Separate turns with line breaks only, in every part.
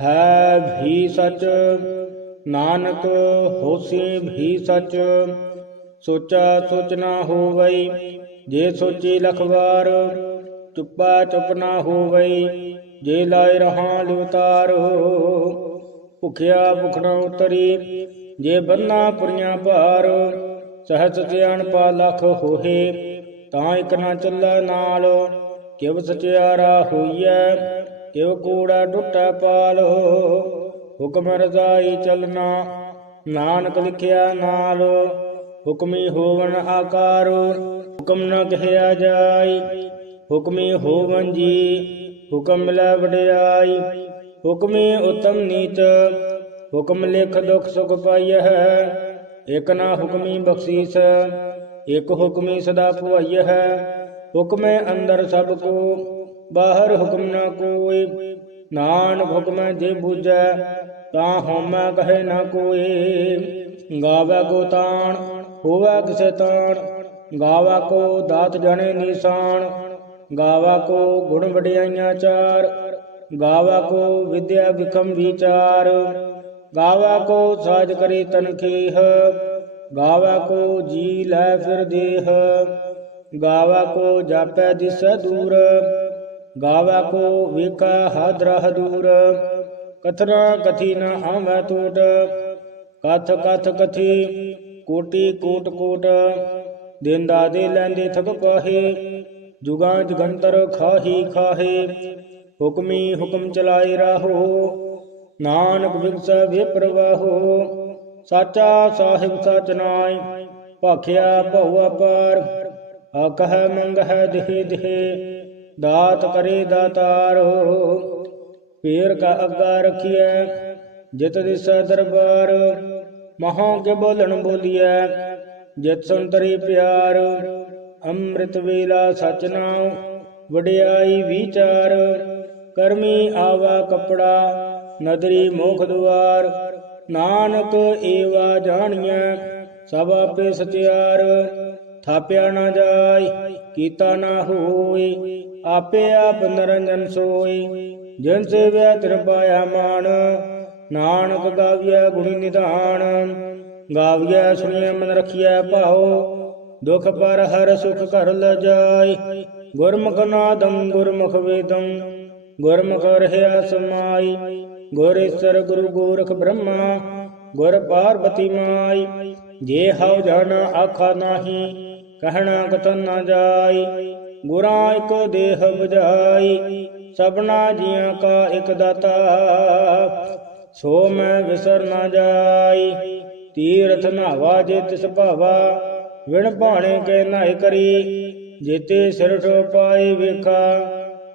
ਹੈ ਵੀ ਸਚ, ਨਾਨਕ ਹੋਸੀ ਵੀ ਸਚ, ਸੋਚਾ ਸੋਚਣਾ ਹੋਵਈ, ਜੇ ਸੋਚੀ ਲਖਵਾਰ ਚੁੱਪਾ ਚੁੱਪ ਨਾ ਹੋਵਈ, ਜੇ ਲਾਇ ਰਹਾ ਲਿਵਤਾਰ, ਭੁਖਿਆ ਭੁਖ ਨਾ ਉਤਰੀ, ਜੇ ਬੰਨਾ ਪੁਰੀਆਂ ਭਾਰ, ਸਹਜ ਸਿਆਣਪਾ ਲਖ ਹੋਏ ਤਾਂ ਇਕ ਨਾ ਚੱਲੈ ਨਾਲ, ਕਿਵ ਸਚਿਆਰਾ ਹੋਈਐ ਕਿਵ ਕੂੜਾ ਟੁੱਟੈ ਪਾਲੋ ਹੁਕਮ ਰਜ਼ਾਈ ਚਲਨਾ ਨਾਨਕ ਲਿਖਿਆ ਨਾਲ, ਹੁਕਮੀ ਹੋਵਨ ਆਕਾਰ, ਹੁਕਮ ਨ ਕਹਿਆ ਜਾਈ, ਹੁਕਮੀ ਹੋਵਨ ਜੀ, ਹੁਕਮ ਮਿਲੈ ਵਡਿਆਈ, ਹੁਕਮੀ ਉਤਮ ਨੀਚ ਹੁਕਮ ਲਿਖ ਦੁਖ ਸੁਖ ਪਾਈਐ, ਇਕ ਨਾ ਹੁਕਮੀ ਬਖਸ਼ੀਸ, ਇਕ ਹੁਕਮੀ ਸਦਾ ਭੁਆਈਐ ਹੁਕਮੇ ਅੰਦਰ ਸਭ ਕੋ ਬਾਹਰ ਹੁਕਮ ਨਾ ਕੋਈ ਨਾਨਕ ਹੁਕਮੈ ਜੇ ਬੁਝੈ, ਤਾਂ ਹਉਮੈ ਕਹੇ ਨਾ ਕੋਈ ਗਾਵੇ ਕੋ ਤਾਣ, ਹੋਵੇ ਕਿਸੈ ਤਾਣ, ਗਾਵਾ ਕੋ ਦਾਤ ਜਾਣੇ ਨਿਸ਼ਾਨ ਗਾਵਾ ਕੋ ਗੁਣ ਵਡਿਆਈਆਂ ਚਾਰ, ਗਾਵਾ ਕੋ ਵਿਦਿਆ ਵਿਕਮ ਵਿਚਾਰ। ਗਾਵਾ ਕੋ ਸਾਜ ਕਰੀ ਤਨਖੇਹ, ਗਾਵਾ ਕੋ ਜੀ ਲੈ ਫਿਰ ਦੇਹ। ਗਾਵਾ ਕੋ ਜਾਪੈ ਦਿਸੈ ਦੂਰ ਗਾਵਾ ਕੋ ਵੇਖਾ ਹਾਦਰਾ ਹਦੂਰ ਕਥਨਾ ਕਥੀ ਨ ਆਵੈ ਟੂਟ ਕਥ ਕਥ ਕਥੀ ਕੋਟੀ ਕੋਟ ਕੋਟ ਦਿਨ ਦਾਦੇ ਲੈਂਦੇ ਥਕ ਪਾਹੇ, ਜੁਗਾਂ ਜਗੰਤਰ ਖਾਹੀ ਖਾਹੇ, ਹੁਕਮੀ ਹੁਕਮ ਚਲਾਏ ਰਾਹੋ, ਨਾਨਕ ਵਿਗਸੈ ਵੇ ਸਾਚਾ ਸਾਹਿਬ ਸਚ ਨਾਇ ਭਾਖਿਆ ਭਉ ਅਪਾਰ ਆਕਹਿ ਮੰਗਹਿ ਦੇਹ ਦੇਹ ਦਾਤ ਕਰੇ ਦਾਤਾਰ ਪੀਰ ਕਾ ਅੱਗਾ ਰਖੀਐ, ਜਿਤ ਦਿਸੈ ਦਰਬਾਰ। ਮਹਾਂ ਕੇ ਬੋਲਣ ਬੋਲੀਐ, ਜਿਤ ਸੰਤਰੀ ਪਿਆਰ। ਅੰਮ੍ਰਿਤ ਵੇਲਾ ਸਚ ਨਾਮ ਵਡਿਆਈ ਵਿਚਾਰ। ਕਰਮੀ ਆਵਾ ਕਪੜਾ, ਨਦਰੀ ਮੋਖ ਦੁਆਰ। ਨਾਨਕ ਏਵਾ ਜਾਣੀਐ, ਸਭ ਆਪੇ ਸਚਿਆਰ ਥਾਪਿਆ ਨਾ ਜਾਈ ਕੀਤਾ ਨਾ ਹੋਈ ਆਪੇ ਆਪ ਨਰੰਜਨ ਸੋਈ, ਜਿਨ ਸੇਵਿਆ ਤਿਰ ਪਾਇਆ ਮਾਨ ਨਾਨਕ ਗਾਵਿਆ ਗੁਣ ਨਿਧਾਨ ਗਾਵਿਆ ਸੁਣਿਆ ਮਨ ਰਖਿਆ ਭਾਉ, ਦੁਖ ਪਰ ਹਰ ਸੁਖ ਘਰ ਲ ਜਾਈ। ਗੁਰਮੁਖ ਨਾਦੰ ਗੁਰਮੁਖ ਵੇਦੰ, ਗੁਰਮੁਖ ਰਹਿਆ ਸਮਾਈ। ਗੁਰ ਈਸਰ ਗੁਰੂ ਗੋਰਖ ਬ੍ਰਹਮਾ, ਗੁਰ ਪਾਰਬਤੀ ਮਾਈ। ਜੇ ਹਉ ਜਾਣਾ ਆਖਾ ਨਾਹੀ, ਕਹਿਣਾ ਕਤਨ ਨਾ ਜਾਈ। ਗੁਰਾਂ ਇਕ ਦੇਹ ਬੁਝਾਈ, ਸਭਨਾ ਜੀਆਂ ਕਾ ਇਕ ਦਾਤਾ। ਸੋ ਮੈਂ ਵਿਸਰ ਨਾ ਜਾਈ, ਤੀਰਥ ਨਾਵਾ ਜੇ ਤਿਸ ਭਾਵਾ, ਵਿਣ ਭਾਣੇ ਕੇ ਨਾਇ ਕਰੀ। ਜੇਤੇ ਸਿਰ ਠੋ ਪਾਈ ਵੇਖਾ,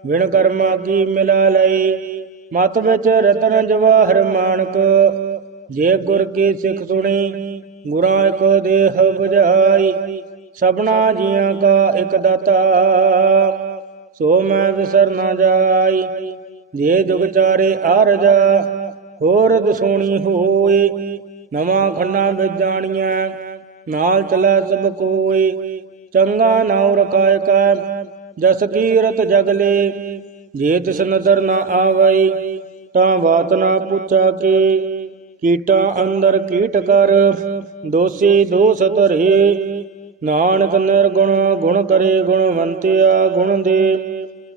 ਵਿਣ ਕਰਮਾ ਕੀ ਮਿਲਾ ਲਈ। ਮਤ ਵਿੱਚ ਰਤਨ ਜਵਾਹਰ ਮਾਨਕ, ਜੇ ਗੁਰ ਕੀ ਸਿੱਖ ਸੁਣੀ, ਗੁਰਾਂ ਕੋ ਦੇਹ 부ਝਾਈ ਸਭਨਾ ਜੀਆਂ ਕਾ ਇਕ ਦਾਤਾ। ਸੋ ਮੈਂ ਵਿਸਰ ਨਾ ਜਾਈ, ਜੇ ਜੁਗ ਚਾਰੇ ਆਰਜਾ ਹੋਰ ਦਸੋਣੀ ਹੋਏ, ਨਵਾਂ ਖੰਡਾਂ ਵਿੱਚ ਜਾਣੀਆਂ ਨਾਲ ਚਲੈ ਸਭ ਕੋਈ ਚੰਗਾ ਨਾਉ ਰਕਾਇ ਕੈ, ਜਸ ਕੀਰਤ ਜਗਲੇ ਜੇ ਤਿਸ ਨਦਰ ਨਾ ਆਵਈ, ਤਾਂ ਬਾਤ ਨਾ ਪੁੱਛਾ ਕੇ। ਕੀਟਾਂ ਅੰਦਰ ਕੀਟ ਕਰ, ਦੋਸੀ ਦੋਸ ਧਰੇ ਨਾਨਕ ਨਿਰਗੁਣ ਗੁਣ ਕਰੇ ਗੁਣਵੰਤਿਆ ਗੁਣ ਦੇ।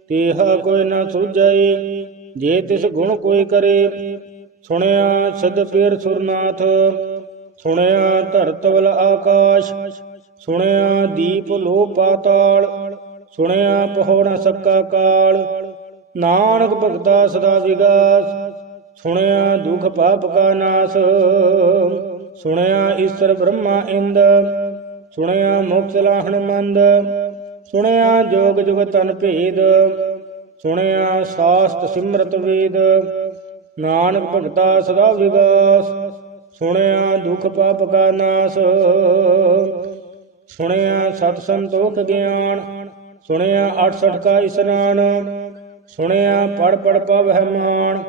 ਤੇਹਾ ਕੋਈ ਨਾ ਸੁਝਈ ਜੇ ਤਿਸ ਗੁਣ ਕੋਈ ਕਰੇ। ਸੁਣਿਆ ਸਦ ਪੀਰ ਸੁਰਨਾਥ, ਸੁਣਿਆ ਧਰਤਵਲ ਆਕਾਸ਼। ਸੁਣਿਆ ਦੀਪ ਲੋ ਪਾਤਾਲ, ਸੁਣਿਆ ਪਹੋਣਾ ਸੱਕਾ ਕਾਲ। ਨਾਨਕ ਭਗਤਾ ਸਦਾ ਵਿਗਾਸ, ਸੁਣਿਆ ਦੁਖ ਪਾਪ ਕਾ ਨਾਸ। ਸੁਣਿਆ ਈਸ਼ਰ ਬ੍ਰਹਮਾ ਇੰਦ ਸੁਣਿਆ ਮੁਕਤ ਲਾਹਣ ਮੰਦ, ਸੁਣਿਆ ਜੋਗ ਜੁਗ ਤਨ ਭੇਦ, ਸੁਣਿਆ ਸਾਸਤ ਸਿਮਰਤ ਵੇਦ, ਨਾਨਕ ਭਗਤਾ ਸਦਾ ਵਿਗਾਸ, ਸੁਣਿਆ ਦੁਖ ਪਾਪ ਕਾ ਨਾਸ, ਸੁਣਿਆ ਸਤ ਸੰਤੋਖ ਗਿਆਨ, ਸੁਣਿਆ 68 ਕਾ ਇਸਨਾਨ, ਸੁਣਿਆ ਪੜ ਪੜ ਪਵਹਿ ਮਾਨ,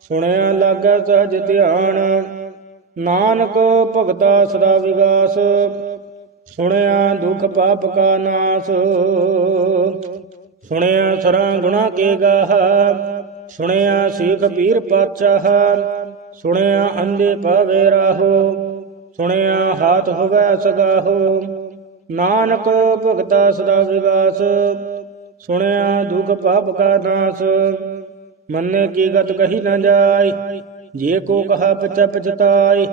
ਸੁਣਿਆ ਲਾਗੈ ਸਹਜ ਧਿਆਨ, ਨਾਨਕ ਭਗਤਾ ਸਦਾ ਵਿਗਾਸ ਸੁਣਿਆ ਦੁਖ ਪਾਪ ਕਾ ਨਾਸ। ਸੁਣਿਆ ਸਰਾਂ ਗੁਣਾ ਕੇ ਗਾਹ। ਸੁਣਿਆ ਸਿਖ ਪੀਰ ਪਾਤਸ਼ਾਹ। ਸੁਣਿਆ ਅੰਦੇ ਪਾਵੇ ਰਾਹੋ। ਸੁਣਿਆ ਹਾਥ ਹੋਵੇ ਸਗਾਹੋ। ਨਾਨਕ ਭਗਤਾ ਸਦਾ ਵਿਗਾਸ। ਸੁਣਿਆ ਦੁਖ ਪਾਪ ਕਾ ਨਾਸ। ਮੰਨੇ ਕੀ ਗਤ ਕਹੀ ਨਾ ਜਾਏ। ਜੇ ਕੋ ਕਹਾ ਪਚਾ ਪਚਤਾਈ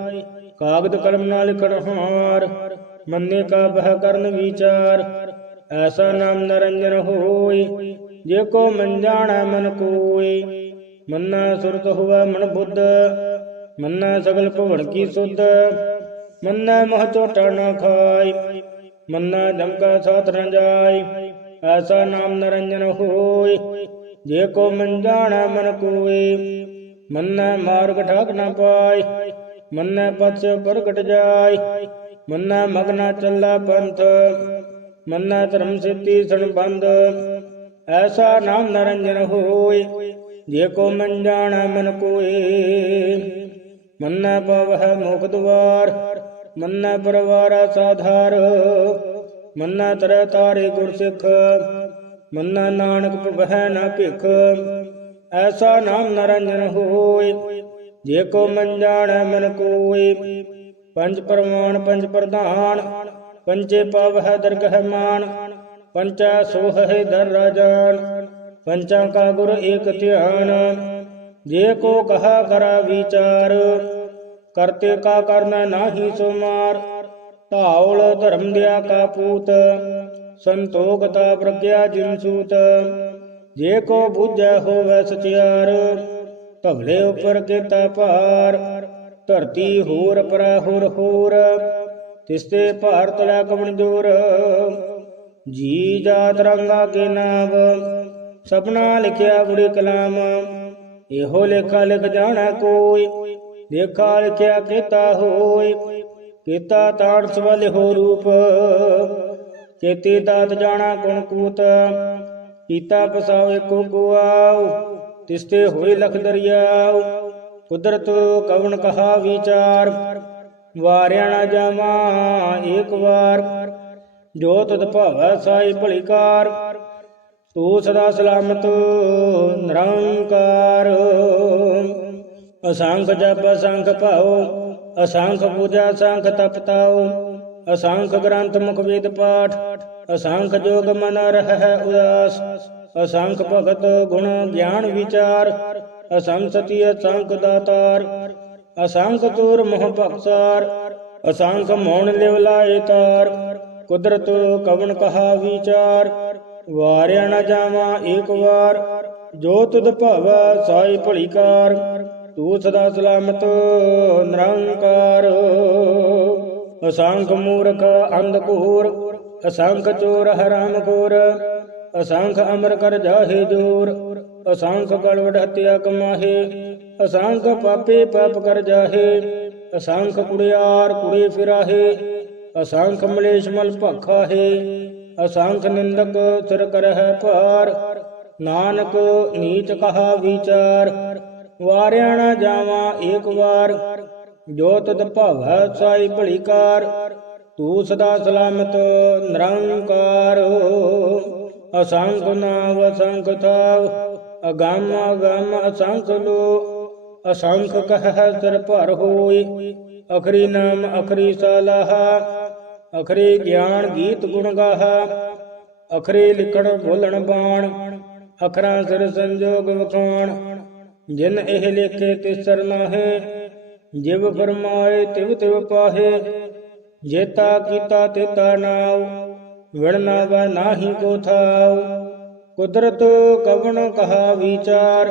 ਕਾਗਦ ਕਲਮ ਨਾਲ ਲਿਖਣ ਹਾਰ। ਮੰਨੇ ਕਾ ਬਹਿ ਕਰਨ ਵਿਚਾਰ, ਐਸਾ ਨਾਮ ਨਰੰਜਨ ਹੋਈ, ਜੇ ਕੋ ਮਨ ਜਾਣੈ ਮਨ ਕੋਈ। ਮੰਨਾ ਸੁਰਤ ਹੋਵੇ ਮਨ ਬੁੱਧ, ਮੰਨਾ ਸਗਲ ਭਵਨ ਕੀ ਸੁਧ। ਮੰਨਾ ਮਹ ਝੋਟਾ ਨਾ ਖਾਈ, ਮੰਨਾ ਜਮਕਾ ਸਾਥ ਨ ਜਾਈ। ਐਸਾ ਨਾਮ ਨਰੰਜਨ ਹੋਈ, ਜੇ ਕੋ ਮਨ ਜਾਣੈ ਮਨ ਕੋਈ। ਮੰਨੈ ਮਾਰਗ ਠਾਕ ਨ ਪਾਈ, ਮੰਨੈ ਪਛ ਪ੍ਰਗਟ ਜਾਈ। ਮੰਨੈ ਮਗਨਾ ਚੱਲਾ ਪੰਥ, ਮੰਨਾ ਧਰਮ ਸਿੱਧੀ ਸੰਬੰਧ। ਐਸਾ ਨਾਮ ਨਰੰਜਨ ਹੋਈ ਜੇ ਕੋ ਮਨ ਜਾਣਾ ਮਨ ਕੋਏ। ਮੰਨਾ ਪਵਹਿ ਮੁਖ ਦੁਆਰ ਮੰਨਾ ਪਰਵਾਰਾ ਸਾਧਾਰ। ਮੰਨਾ ਤਰ ਤਾਰੇ ਗੁਰ ਸਿੱਖ, ਮੰਨੈ ਨਾਨਕ ਪਵਹਿ ਨਾ ਭਿਖ। ਐਸਾ ਨਾਮ ਨਰੰਜਨ ਹੋਏ, ਜੇ ਕੋ ਮਨ ਜਾਣੈ ਮਨ ਕੋਏ। ਪੰਜ ਪਰਮਾਨ, ਪੰਜ ਪ੍ਰਧਾਨ, ਪੰਜੇ ਪਵਹਿ ਦਰਗਹਿ ਮਾਨ, ਪੰਚਾ ਸੋਹ ਹੈ ਦਰ ਰਾਜਾਨ, ਪੰਚਾਂ ਕਾ ਗੁਰ ਏਕ ਧਿਆਨ। ਜੇ ਕੋ ਕਹਾ ਕਰਾ ਵਿਚਾਰ, ਕਰਤੇ ਕਾ ਕਰਨਾ ਨਾਹੀ ਸੁਮਾਰ, ਧਾਉਲ ਧਰਮ ਦਿਆ ਕਾ ਪੂਤ ਸੰਤੋਖਤਾ ਪ੍ਰਗਿਆ ਜਿਨ ਸੂਤ। ਜੇ ਕੋ ਬੁਝੈ ਹੋਵੇ ਸਚਿਆਰ, ਧਵਲੇ ਉਪਰ ਕੀਤਾ ਭਾਰ ਧਰਤੀ ਹੋਰ ਪਰੈ ਹੋਰ ਹੋਰ ਤਿਸਤੇ ਭਾਰਤ ਤਲੈ ਕਵਣ ਜੋਰ। ਜੀ ਜਾਤ ਰੰਗਾ ਕੇ ਨਾਮ ਸਪਨਾ ਲਿਖਿਆ ਗੁੜੀ ਕਲਾਮ। ਇਹੋ ਲੇਖਾ ਲਿਖ ਜਾਣਾ ਕੋਈ, ਲੇਖਾ ਲਿਖਿਆ ਕੀਤਾ ਹੋਈ ਕੀਤਾ ਤਾਣ ਸਵਲ ਹੋ ਰੂਪ। ਚੇਤੀ ਦਾਤ ਜਾਣਾ ਗੁਣ ਕੂਤ, ਕੀਤਾ ਪਸਾਵੇ ਕੋ ਗੁਆਉ ਤਿਸਤੇ ਹੋਏ ਲਖ ਦਰਿਆਉ। ਕੁਦਰਤ ਕਵਣ ਕਹਾ ਵਿਚਾਰ? ਵਾਰਿਆ ਨਾ ਜਾਵਾ ਏਕ ਵਾਰ। ਜੋ ਤਦ ਭਾਵੈ ਸਾਈ ਭਲੀਕਾਰ, ਤੂੰ ਸਦਾ ਸਲਾਮਤ ਨਿਰੰਕਾਰ। ਅਸੰਖ ਜਪ ਅਸੰਖ ਭਾਉ, ਅਸੰਖ ਪੂਜਾ ਅਸੰਖ ਤਪਤਾਉ ਅਸੰਖ ਗ੍ਰੰਥ ਮੁਖ ਵੇਦ ਪਾਠ, ਅਸੰਖ ਜੋਗ ਮਨ ਰਹਿ ਉਦਾਸ। ਅਸੰਖ ਭਗਤ ਗੁਣ ਗਿਆਨ ਵਿਚਾਰ ਅਸੰਖ ਸਤੀ ਅਸੰਖ ਦਾਤਾਰ ਅਸੰਖ ਤੂਰ ਮੋਹ ਭਖਸਾਰ ਅਸੰਖ ਮੌਣ ਲਿਵ ਲਾਏ ਤਾਰ, ਕੁਦਰਤ ਕਵਨ ਕਹਾ ਵਿਚਾਰ, ਵਾਰਿਆ ਨ ਜਾਵਾ ਏਕ ਵਾਰ, ਜੋ ਤੁਧ ਭਾਵੈ ਸਾਈ ਭਲੀਕਾਰ, ਤੂੰ ਸਦਾ ਸਲਾਮਤ ਨਿਰੰਕਾਰ। ਅਸੰਖ ਮੂਰਖ ਅੰਧਕੂਰ ਅਸੰਖ ਚੋਰ ਹਰਾਮ ਖੋਰ ਅਸੰਖ ਅਮਰ ਕਰ ਜਾਹੇ ਜੋਰ ਅਸੰਖ ਗਲਵੜ ਹਤਿਆ ਕਮਾਹੇ, ਅਸੰਖ ਪਾਪੇ ਪਾਪ ਕਰ ਜਾਹੇ, ਅਸੰਖ ਕੁੜਿਆਰ ਕੁੜੇ ਫਿਰਾਹੇ, ਅਸੰਖ ਮਲੇਸ਼ ਮਲ ਭਖਾ ਅਸੰਖ ਨਿੰਦਕ ਸਿਰ ਕਰਹਿ ਭਾਰ, ਨਾਨਕ ਨੀਚ ਕਹਾ ਵਿਚਾਰ, ਵਾਰਿਆ ਨਾ ਜਾਵਾ ਏਕ ਵਾਰ, ਜੋ ਤਦ ਭਾਵੈ ਸਾਈ ਭਲੀਕਾਰ, ਤੂੰ ਸਦਾ ਸਲਾਮਤ ਨਿਰੰਕਾਰ। ਅਸੰਖ ਨਾਮ ਅਸੰਖ ਥਾਵ ਅਗੰਮ ਅਗੰਮ ਅਸੰਖ ਲੋ, ਅਸੰਖ ਕਹਿ ਸਿਰ ਭਰ ਹੋਈ, ਅਖਰੀ ਨਾਮ ਅਖਰੀ ਸਲਾਹਾ, ਅਖਰੀ ਗਿਆਨ ਗੀਤ ਗੁਣ ਗਾਹ, ਅਖਰੀ ਲਿਖਣ ਬੋਲਣ ਬਾਣ, ਅਖਰਾਂ ਸਿਰ ਸੰਜੋਗ ਵਖਾਣ, ਜਿਨ ਇਹ ਲੇਖੇ ਤਿਸਰ ਨਾਹੇ, ਜਿਵ ਫਰਮਾਏ ਤਿਵ ਤਿਵ ਪਾਹੇ, ਜੇਤਾ ਕੀਤਾ ਤੇਤਾ ਨਾਉ, ਵਿਣਨਾ ਨਾ ਨਾਹੀ ਕੋ ਥਾਉ। ਕੁਦਰਤ ਕਵਣ ਕਹਾ ਵਿਚਾਰ,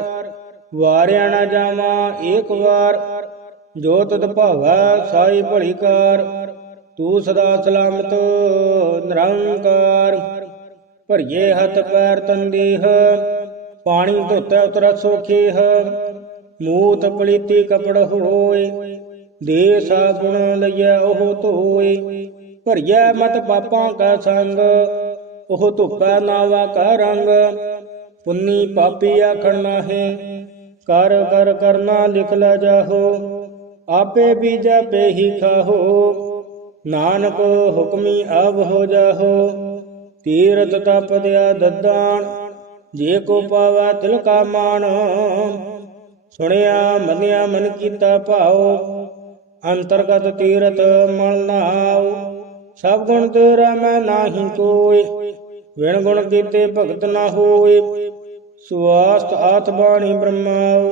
ਵਾਰਿਆ ਨਾ ਜਾਵਾ ਏਕ ਵਾਰ। ਜੋ ਤਦ ਭਾਵੈ ਸਾਈ ਭਲੀਕਾਰ, ਤੂੰ ਸਦਾ ਸਲਾਮਤ ਨਿਰੰਕਾਰ। ਭਰੀਏ ਹੱਥ ਪੈਰ ਤੰਦੀਹ, ਪਾਣੀ ਧੋਤਾ ਉਤਰ ਸੋਖੀਹ। ਮੂਤ ਪਲੀਤੀ ਕਪੜ ਹੋਏ ਦੇ ਸਾਬੁਣ ਲਈਐ ਉਹ ਧੋਏ। ਭਰੀਐ ਮਤ ਪਾਪਾਂ ਕਾ ਸੰਗ ਉਹ ਧੁੱਪੈ ਨਾਵਾ ਕਾ ਰੰਗ ਪੁੰਨੀ ਪਾਪੀ ਆਖਣ ਨਾਹੀ ਕਰ ਕਰ ਕਰਨਾ ਲਿਖ ਲੈ ਜਾਹੋ। ਆਪੇ ਬੀਜੈ ਪੇਹੀ ਖਾਹੋ। ਨਾਨਕ ਹੁਕਮੀ ਆਵ ਹੋ ਜਾਹੋ। ਤੀਰਤ ਤਪਦਿਆ ਦਦਾਨ, ਜੇ ਕੋ ਪਾਵਾ ਤਿਲ ਕਾ ਮਾਨ ਸੁਣਿਆ, ਮੰਨਿਆ, ਮਨ ਕੀਤਾ ਭਾਉ, ਅੰਤਰਗਤ ਤੀਰਤ ਮਲ ਨਾਉ। ਸਭ ਗੁਣ ਤੇਰਾ ਮੈਂ ਨਾਹੀ ਕੋਈ ਵਿਣ ਗੁਣ ਕੀਤੇ ਭਗਤ ਨਾ ਹੋਏ, ਸੁਆਸਤ ਆਤ ਬਾਣੀ ਬ੍ਰਹਮਾਉ,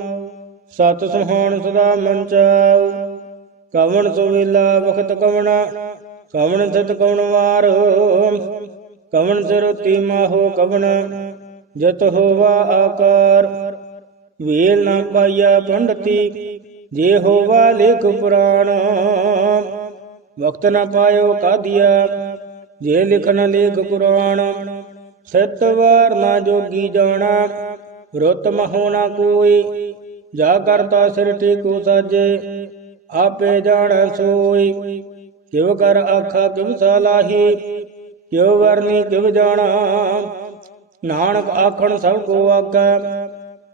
ਸਤ ਸੁਹਾਣ ਸਦਾ ਮਨ ਚਾਉ। ਕਵਣ ਸੁਵੇਲਾ ਵਖਤ ਕਵਣਾ, ਕਵਣ ਸਤ ਕਵਣ ਵਾਰ। ਕਵਣ ਸਰਤੀ ਮਾਹੋ ਕਵਣ, ਜਤ ਹੋਵਾ ਆਕਾਰ। ਵੇਲ ਨਾ ਪਾਇਆ ਪੰਡਤੀ, ਜੇ ਹੋਵਾ ਲੇਖ ਪੁਰਾਣ। ਵਕਤ ਨਾ ਪਾਇਓ ਕਾਦੀਆ ਜੇ ਲਿਖਨ ਲੇਖ ਪੁਰਾਣ ਸਤਵਾਰ ਨਾ ਜੋਗੀ ਜਾਣਾ, ਰੁੱਤ ਮਹੋਣਾ ਕੋਈ, ਜਾ ਕਰਤਾ ਸਿਰ ਟੇਕੋ ਸਾਜੇ, ਆਪੇ ਜਾਣ ਸੋਈ। ਕਿਵ ਕਰ ਆਖਾ ਕਿਵ ਸਲਾਹੀ ਕਿਵ ਵਰਨੀ ਕਿਵ ਜਾਣਾ। ਨਾਨਕ ਆਖਣ ਸਭ ਕੋ ਆਗਾ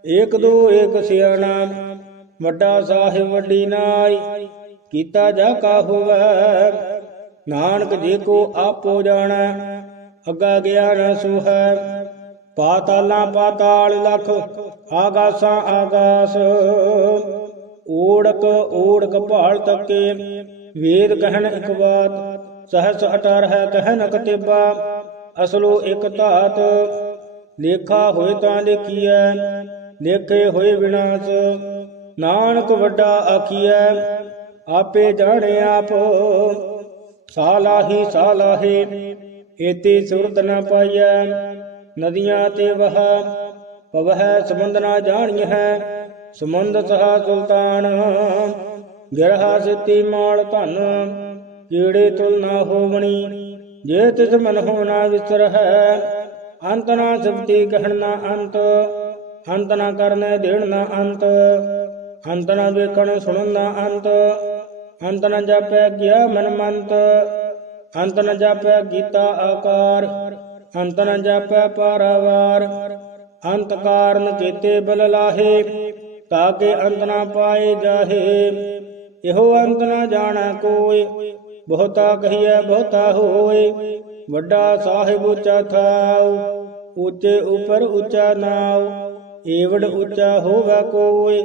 ਏਕ ਦੋ ਏਕ ਸਿਆਣਾ, ਵੱਡਾ ਸਾਹਿਬ ਵੱਡੀ ਨਾਈ, ਕੀਤਾ ਜਾ ਕਾ ਹੋਵੇ। ਨਾਨਕ ਜੀ ਕੋ ਆਪੋ ਜਾਣੈ, ਅੱਗਾ ਗਿਆਨ ਸੁਹੈ। ਪਾਤਾਲਾਂ ਪਾਤਾਲ ਲਖ, ਆਗਾਸਾਂ ਆਗਾਸ। ਓੜਕ ਓੜਕ ਭਾਲ ਤੱਕੇ, ਵੇਦ ਕਹਿਣ ਇਕ ਬਾਤ, ਸਹਸ ਅਟਰ ਹੈ ਕਹਿਨ ਕਤਿਬਾ ਅਸਲੋ ਇਕ ਧਾਤ, ਲੇਖਾ ਹੋਏ ਤਾਂ ਲਿਖੀਐ, ਲੇਖੇ ਹੋਏ ਵਿਨਾਸ਼। ਨਾਨਕ ਵੱਡਾ ਆਖੀਐ, ਆਪੇ ਜਾਣੇ ਆਪ। ਸਾਲਾਹੀ ਸਾਲਾਹੇ, ਏਤੀ ਸੁਰਤ ਨ ਪਾਈਐ, ਨਦੀਆਂ ਤੇ ਵਹ, ਪਵਹਿ ਸਮੁੰਦ ਨਾ ਜਾਣੀਐ ਸਮੁੰਦ ਸਹਾ ਸੁਲਤਾਨ। ਗਿਰਹਾ ਸਿੱਤੀ ਮਾਲ ਧਨ, ਕੀੜੇ ਤੁਲ ਨਾ ਹੋਵਣੀ, ਜੇ ਤਿਸ ਮਨ ਹੋਣਾ ਵਿਸਰ ਹੈ ਅੰਤ ਨਾ ਸਬਤੀ ਕਹਿਣ ਨਾ ਅੰਤ ਅੰਤ ਨਾ ਕਰਨੇ ਦੇਣ ਨਾ ਅੰਤ ਅੰਤ ਨਾ ਵੇਖਣ ਸੁਣਨ ਨਾ ਅੰਤ। ਅੰਤ ਨ ਜਾਪੈ ਗਿਆ ਮਨ ਮੰਤ ਅੰਤ ਨ ਜਾਪੈ ਗੀਤਾ ਆਕਾਰ। ਅੰਤ ਨ ਜਾਪੈ ਪਾਰਾਵਾਰ। ਅੰਤ ਕਾਰਨ ਕੀਤੇ ਬਲ ਲਾਹੇ ਤਾਕੇ ਅੰਤ ਨ ਪਾਏ ਜਾਹੇ। ਇਹੋ ਅੰਤ ਨ ਜਾਣੈ ਕੋਈ, ਬਹੁਤਾ ਕਹੀਐ ਬਹੁਤਾ ਹੋਏ। ਵੱਡਾ ਸਾਹਿਬ ਉੱਚਾ ਥਾਉ, ਉੱਚੇ ਉਪਰ ਉੱਚਾ ਨਾਉ। ਏਵੜ ਉੱਚਾ ਹੋਵੇ ਕੋਈ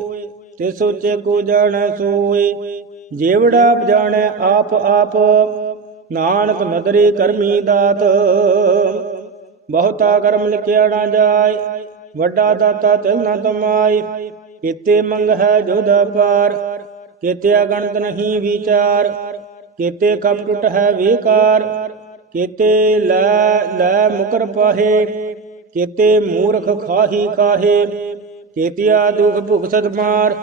ਤੇ ਸੋਚੇ ਕੋ ਜਾਣੈ ਸੋਏ। ਜੇਵੜਾ ਜਾਣੈ ਆਪ ਆਪ, ਨਾਨਕ ਨਦਰੇ ਕਰਮੀ ਦਾਤ। ਬਹੁਤਾ ਕਰਮ ਲਿਖਿਆ ਨਾ ਜਾਏ, ਵੱਡਾ ਦਾਤਾ ਤਿਲ ਨਾ ਤਮਾਈ ਕੀਤੇ ਮੰਗ ਹੈ ਜੋਧ ਪਾਰ ਕੀਤੇ ਅਗਣਤ ਨਹੀਂ ਵਿਚਾਰ। ਕੀਤੇ ਕਪ ਟੁੱਟ ਹੈ ਵਿਕਾਰ, ਕੀਤੇ ਲੈ ਲੈ ਮੁਕਰ ਪਾਹੇ। ਕੀਤੇ ਮੂਰਖ ਖਾਹੀ ਕਾਹੇ, ਕੀਤਿਆ ਦੁਖ ਭੁਖ ਸਦ ਮਾਰ।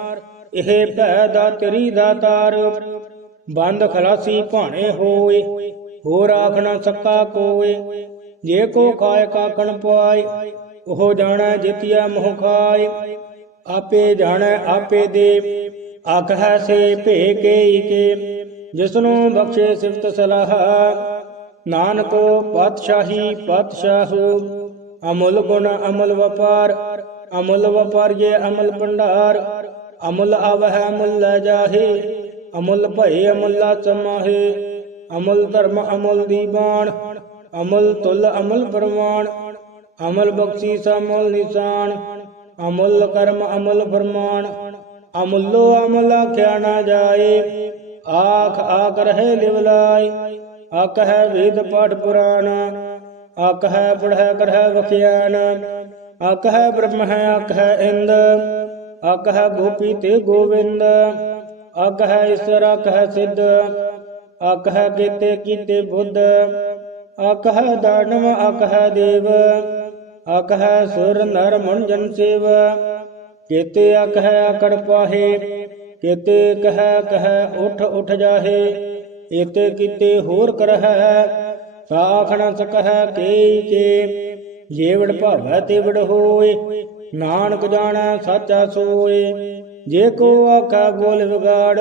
ਇਹ ਭੈ ਦਾ ਤੇਰੀ ਦਾਤਾਰ। ਬੰਦ ਖਲਾਸੀ ਭਾਣੇ ਹੋਏ, ਹੋਰ ਆਖਣਾ ਸੱਕਾ ਕੋਏ। ਜੇ ਕੋ ਖਾਏ ਕਾਖਣ ਪਾਏ ਉਹ ਜਾਣੈ ਜਿਤਿਆ ਮੋਹ ਖਾਏ। ਆਪੇ ਜਾਣੈ, ਆਪੇ ਦੇ। ਆਖ ਹੈ ਸੇ ਭੇ ਕੇ ਕੇ, ਜਿਸਨੂੰ ਬਖਸ਼ੇ ਸਿਫਤ ਸਲਾਹ। ਨਾਨਕੋ ਪਾਤਸ਼ਾਹੀ ਪਾਤਸ਼ਾਹੂ, ਅਮੁੱਲ ਗੁਣ ਅਮਲ ਵਪਾਰ, ਅਮੁੱਲ ਵਪਾਰੀਏ ਅਮਲ ਭੰਡਾਰ। ਅਮੁੱਲ ਆਵਹਿ, ਅਮੁੱਲ ਲੈ ਜਾਹੇ। ਅਮੁੱਲ ਭਏ, ਅਮੁੱਲਾ ਚਮਾਹੇ ਅਮੁੱਲ ਧਰਮ, ਅਮੁੱਲ ਦੀਵਾਨ ਅਮੁੱਲ ਤੁਲ, ਅਮੁੱਲ ਪ੍ਰਮਾਣ। ਅਮਲ ਬਖਸ਼ੀ ਅਮਲ ਨਿਸ਼ਾਨ। ਅਮੁੱਲ ਕਰਮ, ਅਮੁੱਲ ਫਰਮਾਨ। ਅਮੁੱਲੋ ਅਮਲ ਆਖਿਆ ਨਾ ਜਾਏ। ਆਖ ਆਖ ਰਹੇ ਲਿਵਲਾਈ ਆਖ ਹੈ ਵੇਦ ਪਾਠ ਪੁਰਾਣ। ਆਖ ਹੈ ਪੜ੍ਹੈ ਕਰਹਿ ਵਖਿਆਨ। ਆਖ ਹੈ ਬ੍ਰਹਮ ਹੈ, ਆਖ ਹੈ ਇੰਦ। ਆਖ ਹੈ ਗੋਪੀ ਤੇ ਗੋਵਿੰਦ ਆਖ ਹੈ ਈਸ਼ਵਰ ਆਖ ਹੈ ਸਿੱਧ ਆਖ ਹੈ ਕੀਤੇ ਕੀਤੇ ਬੁੱਧ ਆਖ ਹੈ ਦਾਨਵ ਆਖ ਹੈ ਦੇਵ ਆਖ ਹੈ ਸੁਰ ਨਰ ਮਨ ਸੇਵ, ਕੀਤੇ ਆਖ ਹੈ ਅਕੜ ਪਾਹੇ ਕੀਤੇ ਕਹੈ ਕਹੈ ਉਠ ਉਠ ਜਾਹੇ, ਏਤੇ ਕੀਤੇ ਹੋਰ ਕਰਹਿ, ਸਾਖਣ ਸਕਹਿ ਕੇ ਕੇ, ਜੇਵੜ ਭਾਵੈ ਤੇਵੜ ਹੋਏ ਨਾਨਕ ਜਾਣੈ, ਸਚਾ ਸੋਏ। ਜੇ ਕੋ ਆਖਾ ਬੋਲ ਵਿਗਾੜ,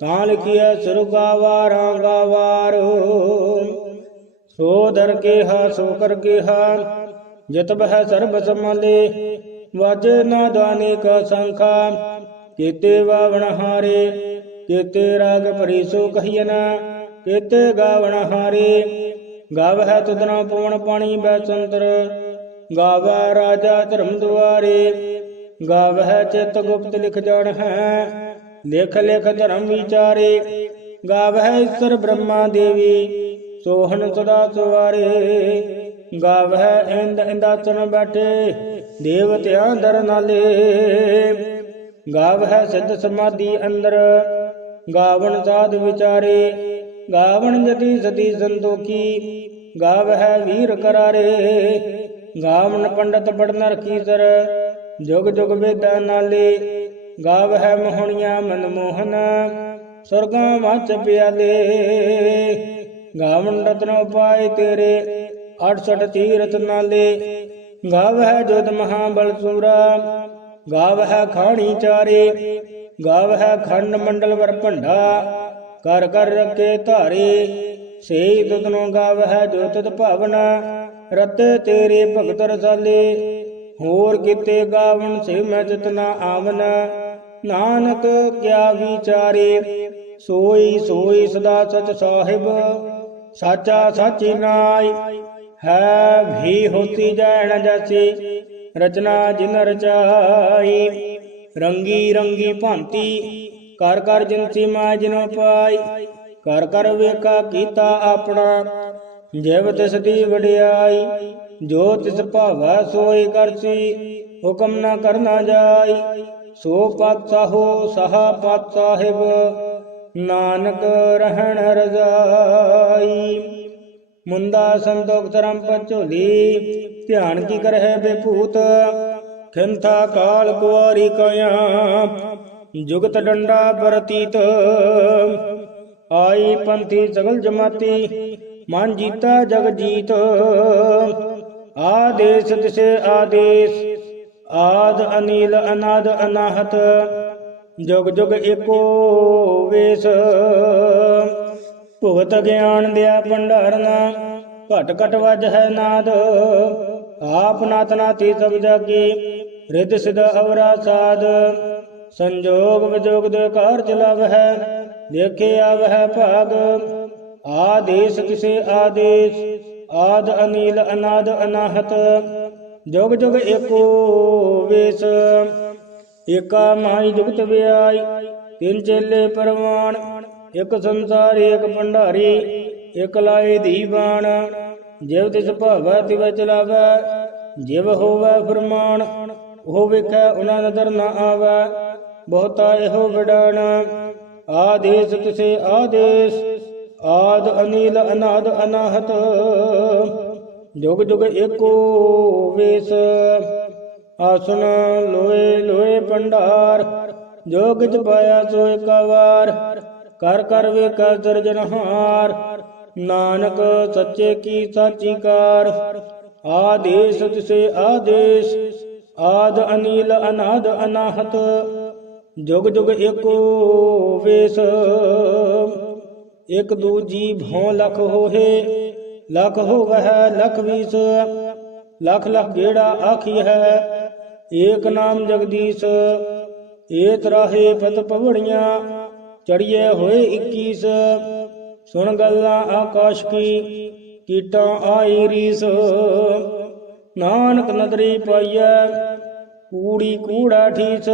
ਤਾਂ ਲਿਖਿਆ ਸੁਰਗਾਵਾਰਾਂ ਗਾਵਾਰ। ਸੋ ਦਰ ਕੇਹਾ ਸੋ ਕਰ ਕੇਹਾ, ਜਤ ਬਹਿ ਸਰਬ ਸਮਾਲੇ ਵਜ ਨਾ ਦਾਨੇ ਕਾ ਸੰਖਾ, ਕੀਤੇ ਵਾਵਣ ਹਾਰੇ। ਕੀਤੇ ਰਾਗ ਭਰੀ ਸੋ ਕਹੀਨ ਕੀਤੇ ਗਾਵਣ ਹਾਰੇ। ਗਾਵਹਿ ਤੁਧਨਾ ਪਵਨ ਪਾਣੀ ਬੈਸੰਤਰ ਗਾਵੈ ਰਾਜਾ ਧਰਮ ਦੁਆਰੇ ਗਾਵਹਿ ਚਿਤ ਗੁਪਤ ਲਿਖ ਜਾਣ ਹੈ, ਲਿਖ ਲਿਖ ਧਰਮ ਵਿਚਾਰੇ ਗਾਵਹਿ ਈਸ਼ਰ ਬ੍ਰਹਮਾ ਦੇਵੀ, ਸੋਹਣ ਸਦਾ ਸਵਾਰੇ ਗਾਵਹਿ ਇੰਦ ਇੰਦਾਸਨ ਬੈਠੇ ਦੇਵਤਿਆਂ ਦਰ ਨਾਲੇ ਗਾਵਹਿ ਸਿੱਧ ਸਮਾਧੀ ਅੰਦਰ, ਗਾਵਣ ਸਾਧ ਵਿਚਾਰੇ, ਗਾਵਣ ਜਤੀ ਸਤੀ ਸੰਤੋਖੀ ਗਾਵਹਿ ਵੀਰ ਕਰਾਰੇ ਗਾਵਨ ਪੰਡਤ ਬੜਨਰ ਰਖੀਸਰ ਜੁਗ ਜੁਗ ਵੇਦਾਂ ਨਾਲੇ ਗਾਵਹਿ ਮੋਹਣੀਆਂ ਮਨਮੋਹਨ ਸੁਰਗਾਂ ਵਾਚ ਪਿਆਲੇ। ਗਾਵਣ ਰਤਨ ਉਪਾਏ ਤੇਰੇ 68 ਤੀਰਤ ਨਾਲੇ। ਗਾਵਹਿ ਜੋਤ ਮਹਾਬਲ ਸੂਰਾ ਗਾਵਹਿ ਖਾਣੀ ਚਾਰੇ। ਗਾਵਹਿ ਖੰਡ ਮੰਡਲ ਵਰ ਭੰਡਾ ਕਰ ਕਰ ਰਕੇ ਧਾਰੇ। ਸੇਈ ਗਾਵ ਹੈ ਜੋ ਤਤ ਭਾਵਨਾ ਰਤ ਤੇਰੇ ਭਗਤ ਰਸਾਲੇ, ਹੋਰ ਕਿਤੇ ਗਾਵਣ ਸੇ ਮੈਂ ਜਿਤਨਾ ਆਵਨ। ਨਾਨਕ ਕਿਆ ਵਿਚਾਰੇ, ਸੋਈ ਸੋਈ ਸਦਾ ਸਚ ਸਾਹਿਬ, ਸਾਚਾ ਸਾਚੀ ਨਾਈ, ਹੈ ਵੀ ਹੋਤੀ ਜੈਣ ਜੈਸੀ, ਰਚਨਾ ਜਿਨ ਰਚਾਈ। ਰੰਗੀ ਰੰਗੀ ਭਾਂਤੀ, ਕਰ ਕਰ ਜਿਨਸੀ ਮਾ ਜਿਨੋ ਪਾਈ, ਕਰ ਕਰ ਵੇਖਾ ਕੀਤਾ ਆਪਣਾ। ਜਿਵ ਤਿਸ ਦੀ ਵਡਿਆਈ, ਜੋ ਤਿਸ ਭਾਵੈ ਸੋਈ ਕਰਸੀ, ਹੁਕਮ ਨਾ ਕਰਨਾ ਜਾਈ। ਸੋ ਪਤ ਸਹਾ ਪਤ ਸਾਹਿਬ ਨਾਨਕ ਰਹਿਣ ਰਜ਼ਾਈ। ਮੁੰਦਾ ਸੰਤੋਖ ਧਰਮ ਪਚੋਲੀ, ਧਿਆਨ ਕੀ ਕਰਹਿ ਬੇਭੂਤ? ਖਿੰਥਾ ਕਾਲ ਕੁਆਰੀ ਕਇਆ ਜੁਗਤ ਡੰਡਾ ਪ੍ਰਤੀਤ। ਆਈ ਪੰਥੀ ਸਗਲ ਜਮਾਤੀ ਮਨ ਜੀਤਾ ਜਗ ਜੀਤ। ਆਦੇਸ ਤਿਸੇ ਆਦੇਸ, ਆਦ ਅਨੀਲ ਅਨਾਦ ਅਨਾਹਤ। ਜੁਗ ਜੁਗ ਏਕੋ ਵੇਸ। ਭੁਗਤ ਗਿਆਨ ਦਿਆ ਭੰਡਾਰਨਾ, ਘਟ ਘਟ ਵਜ ਹੈ ਨਾਦ। ਆਪ ਨਾਤ ਨਾਤੀ ਸਭ ਜਾਗੀ, ਰਿੱਧ ਸਿਧ ਅਵਰਾ ਸਾਧ ਸੰਜੋਗ ਵਿਜੋਗ ਦੇ ਕਾਰ ਚਲਾਵਹਿ ਦੇਖੇ ਆਵਹਿ ਭਾਗ। ਆਦੇਸ ਕਿਸੇ ਆਦੇਸ? ਆਦ ਅਨੀਲ, ਅਨਾਦ ਅਨਾਹਤ। ਜੁਗ ਜੁਗ ਏਕੋ ਵੇਸ। ਏਕਾ ਮਾਈ ਜੁਗਤ ਵਿਆਈ। ਤਿੰਨ ਚੇਲੇ ਪਰਵਾਨ ਇੱਕ ਸੰਸਾਰੀ, ਇੱਕ ਭੰਡਾਰੀ। ਇੱਕ ਲਾਏ ਦੀਵਾਨ ਜਿਵ ਤਿਸ ਭਾਵੈ, ਤਿਵ ਚਲਾਵੈ। ਜਿਵ ਹੋਵੈ ਫਰਮਾਨ, ਉਹ ਵੇਖੈ, ਉਹਨਾਂ ਨਦਰ ਨਾ ਆਵੈ। ਬਹੁਤਾ ਇਹੋ ਵਿਡਾਣ। ਆਦੇਸ ਤਿਸੇ ਆਦੇਸ? ਆਦ ਅਨੀਲ ਅਨਾਦ ਅਨਾਹਤ, ਜੁਗ ਜੁਗ ਏਕੋ ਵੇਸ। ਆਸਣ ਲੋਏ ਲੋਏ ਭੰਡਾਰ ਜੋ ਕਿਛ ਪਾਇਆ ਸੋ ਇੱਕ ਕਰ ਕਰ ਵੇਖਾ ਸਿਰਜਨਹਾਰ ਨਾਨਕ ਸੱਚੇ ਕੀ ਸਾਚੀ ਕਾਰ। ਆਦੇਸ ਤਿਸੇ ਆਦੇਸ, ਆਦ ਅਨੀਲ ਅਨਾਦ ਅਨਾਹਤ, ਜੁਗ ਜੁਗ ਏਕੋ ਵੇਸ। ਇਕ ਦੂਜੀ ਭਉ ਲਖ ਹੋਏ ਲਖ ਹੋਵਹਿ ਲਖ ਵੀਸ, ਲਖ ਲਖ ਗੇੜਾ ਆਖੀ ਹੈ? ਏਕ ਨਾਮ ਜਗਦੀਸ਼, ਏਤ ਰਾਹੇ ਪਤ ਪਵੜੀਆਂ ਚੜੀਏ ਹੋਏ 21 ਸੁਣ ਗੱਲਾਂ ਆਕਾਸ਼ ਕੀ, ਕੀਟਾਂ ਆਈ ਰੀਸ। ਨਾਨਕ ਨਦਰੀ ਪਾਈਐ, ਕੂੜੀ ਕੂੜਾ ਠੀਸ,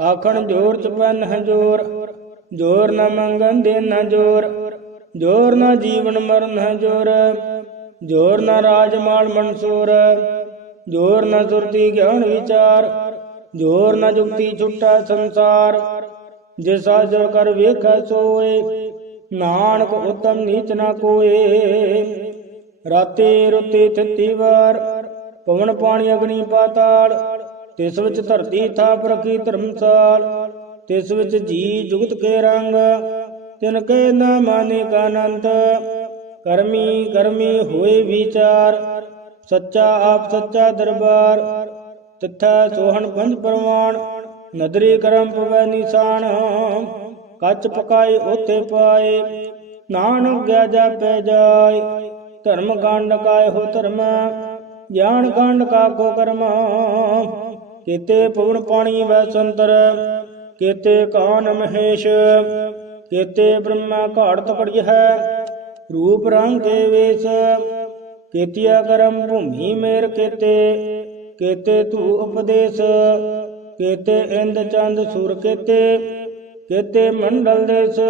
ਆਖਣ ਜੋਰ ਚ ਪੈਨ ਜੋਰ ਜੋਰ ਨ ਮੰਗਨ ਦੇ ਨ ਜੋਰ ਜੋਰ ਨ ਜੀਵਨ ਮਰਨ ਹੈ ਜੋਰ ਜੋਰ ਨ ਰਾਜ ਮਾਲ ਮਨਸੂਰ, ਜੋਰ ਨ ਸੁਰਤੀ ਗਿਆਨ ਵਿਚਾਰ, ਜੋਰ ਨ ਜੁਗਤੀ ਛੁੱਟਾ ਸੰਸਾਰ ਜਿਸਾ ਜੋ ਕਰ ਵੇਖੈ ਸੋਏ, ਨਾਨਕ ਉਤਮ ਨੀਚ ਨਾ ਕੋਏ। ਰਾਤੇ ਰੁਤੇ ਤਿੱਤੀ ਵਾਰ, ਪਵਨ ਪਾਣੀ ਅਗਨੀ ਪਾਤਾਲ, ਤਿਸ ਵਿੱਚ ਧਰਤੀ ਥਾਪ ਰਖੀ ਧਰਮਸਾਲ ਤਿਸ ਵਿੱਚ ਜੀ ਜੁਗਤ ਕੇ ਰੰਗ, ਤਿਨ ਕੇ ਨਾ ਮਾਨੇ ਕਾ ਕਰਮੀ ਕਰਮੀ ਹੋਏ ਵਿਚਾਰ, ਸੱਚਾ ਆਪ ਸੱਚਾ ਦਰਬਾਰ। ਤਿੱਥਾ ਸੋਹਣ ਪੰਜ ਪ੍ਰਮਾਣ ਨਦਰੀ ਕਰਮ ਪਵੈ ਨਿਸ਼ਾਨ। ਕੱਚ ਪਕਾਏ ਉਥੇ ਪਾਏ, ਨਾਨਕ ਗਿਆ ਜਾਪੈ ਜਾਏ। ਧਰਮ ਗੰਡ ਕਾਇ ਹੋ ਧਰਮ, ਗਿਆਨ ਗੰਡ ਕਾ ਕੋ ਕਰਮ। ਕੀਤੇ ਪਵਨ ਪਾਣੀ ਵੈ ਸੰਤਰ ਕੀਤੇ ਕਾਨ ਮਹੇਸ਼, ਕੀਤੇ ਬ੍ਰਹਮਾ ਘਾੜਤ ਘੜੀ ਹੈ, ਰੂਪ ਰੰਗ ਕੇ ਵੇਸ, ਕੀਤਿਆ ਕਰਮ ਭੂਮੀ ਮੇਰ ਕੀਤੇ ਕੀਤੇ ਤੂ ਉਪਦੇਸ਼, ਕੀਤੇ ਇੰਦ ਚੰਦ ਸੁਰ ਕੀਤੇ ਕੀਤੇ ਮੰਡਲ ਦੇਸ,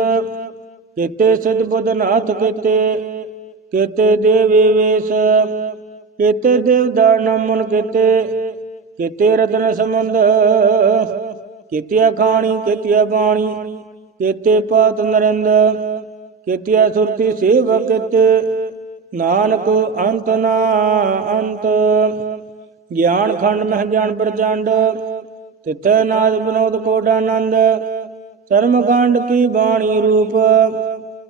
ਕੀਤੇ ਸਿਧ ਬੁੱਧ ਨਾਥ ਕੀਤੇ ਕੀਤੇ ਦੇਵੀ ਵੇਸ ਦੇਵ ਦਾ ਨਮਨ ਕੀਤੇ ਕੀਤੇ ਰਤਨ ਸਮੰਦ ਕੀਤਿਆ ਖਾਣੀ, ਕੀਤਿਆ ਬਾਣੀ ਕੀਤੇ ਪਾਤ ਨਰਿੰਦ, ਕੀਤਿਆ ਸੁਰਤੀ ਸੇਵਕ ਕੀਤੇ। ਨਾਨਕ ਅੰਤ ਨਾ ਅੰਤ, ਗਿਆਨ ਖੰਡ ਮਹਿ ਗਿਆਨ ਪ੍ਰਚੰਡ ਤਿਤੈ ਨਾਦ ਬਿਨੋਦ ਕੋਡਾਨੰਦ ਧਰਮ ਖੰਡ ਕੀ ਬਾਣੀ ਰੂਪ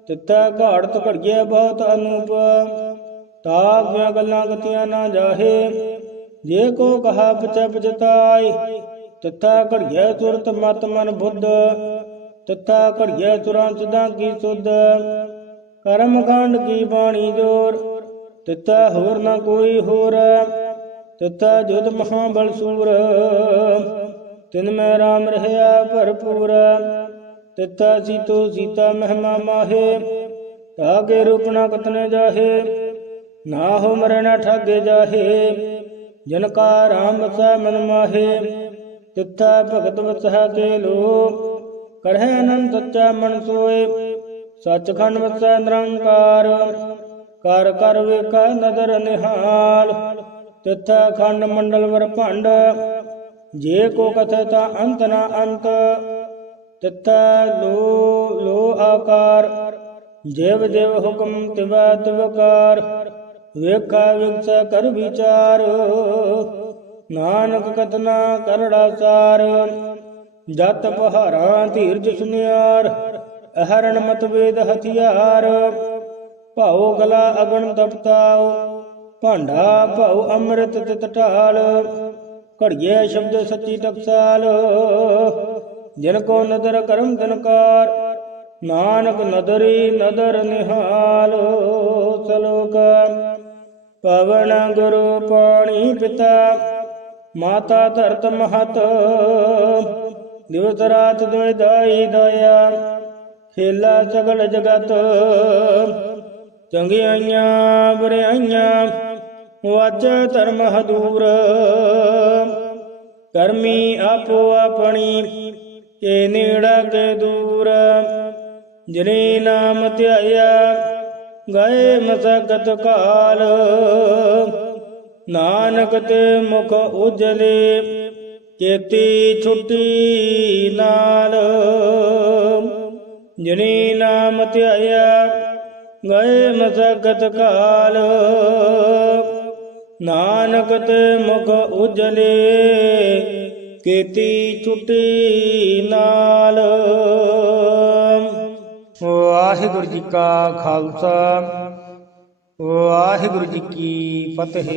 ਤਿਤੈ ਘਾੜਤ ਘੜੀਏ ਬਹੁਤ ਅਨੂਪ। ਤਾਗਿਆ ਗੱਲਾਂ ਗਤੀਆਂ ਨਾ ਜਾਹੇ, ਜੇ ਕੋ ਕਹਾ ਪਚੈ ਪਚਤਾਈ ਤਿੱਥਾ ਘੜੀਏ ਤੁਰਤ ਮਤ ਮਨ ਬੁੱਧ, ਤਿੱਥਾ ਘੜੀਏ ਤੁਰੰਤ ਦਾ ਕੀ ਸੁਧ। ਕਰਮ ਕਾਂਡ ਕੀ ਬਾਣੀ ਜੋਰ, ਤਿੱਥਾ ਹੋਰ ਨਾ ਕੋਈ ਹੋਰ। ਤਿੱਥਾ ਜੁਦ ਮਹਾਬਲ ਸੂਰ, ਤਿਨ ਮੈਂ ਰਾਮ ਰਹਿਆ ਭਰਪੂਰ। ਤਿੱਥਾ ਸੀਤੋ ਸੀਤਾ ਮਹਿਮਾ ਮਾਹੇ ਤਾਗੇ ਰੂਪ ਨਾ ਕਤਨੇ ਜਾਹੇ, ਨਾ ਹੋ ਮਰੇ ਠਾਗੇ ਜਾਹੇ। ਜਨ ਕਾ ਰਾਮ ਵਸੈ ਮਨ ਮਾਹੇ ਤਿੱਥਾ ਭਗਤ ਵਸੈ ਕੇ ਲੋ ਕਰਹਿ ਅਨੰਤ ਸੱਚਾ ਮਨ ਸੋਏ। ਸੱਚਖੰਡ ਵਸੈ ਨਿਰੰਕਾਰ, ਕਰ ਕਰ ਵੇਖੈ ਨਦਰ ਨਿਹਾਲ। ਤਿੱਥਾ ਖੰਡ ਮੰਡਲ ਵਰ ਭੰਡ, ਜੇ ਕੋ ਕਥੈ ਤਾ ਅੰਤ ਨਾ ਅੰਤ। ਤਿੱਥਾ ਲੋ ਲੋ ਆਕਾਰ, ਜਿਵ ਜਿਵ ਹੁਕਮ ਤਿਵੈ ਤਿਵਕਾਰ ਵੇਖਾ ਵਿਗਸ ਕਰ ਵਿਚਾਰ। ਨਾਨਕ ਕਤਨਾ ਕਰੜਾ ਸਾਰ, ਜਤ ਪਹਾਰਾਂ ਧੀਰਜ ਸੁਨਿਆਰ ਅਹਰਣ ਮਤ ਵੇਦ ਹਥਿਆਰ। ਭਾਉ ਗਲਾ ਅਗਣ ਤਪਤਾਉ, ਭਾਂਡਾ ਭਾਉ ਅੰਮ੍ਰਿਤ ਤਿਤ ਢਾਲ, ਘੜੀਏ ਸ਼ਬਦ ਸੱਚੀ ਟਕਸਾਲ। ਜਿਨ ਕੋ ਨਦਰ ਕਰਮ ਤਨਕਾਰ, ਨਾਨਕ ਨਦਰੀ ਨਦਰ ਨਿਹਾਲ। ਸਲੋਕ, ਪਵਨ ਗੁਰੂ ਪਾਣੀ ਪਿਤਾ ਮਾਤਾ ਧਰਤ ਮਹਤ। ਦਿਵਸ ਰਾਤ ਦੁਇ ਦਾਈ ਦਇਆ। ਖੇਲਾ ਸਗਲ ਜਗਤ। ਚੰਗਿਆਈਆਂ ਬੁਰਾਈਆਂ ਵਾਚ ਧਰਮ ਹਦੂਰ। ਕਰਮੀ ਆਪੋ ਆਪਣੀ, ਕੇ ਨੇੜਾ ਕੇ ਦੂਰ। ਜਿਨੇ ਨਾਮ ਧਿਆਇਆ, ਗਏ ਮਸਕਤ ਕਾਲ। ਨਾਨਕ ਤੇ ਮੁਖ ਉਜਲੇ, ਚੇਤੀ ਛੁੱਟੀ ਨਾਲ। ਜਿਨੇ ਨਾਮ ਧਿਆਇਆ, ਗਏ ਮਸਕਤ ਕਾਲ। ਨਾਨਕ ਤੇ ਮੁਖ ਉਜਲੇ ਕੀਤੀ ਛੁੱਟੀ ਨਾਲ। ਵਾਹਿਗੁਰੂ ਜੀ ਕਾ ਖਾਲਸਾ। ਵਾਹਿਗੁਰੂ ਜੀ ਕੀ ਫਤਿਹ।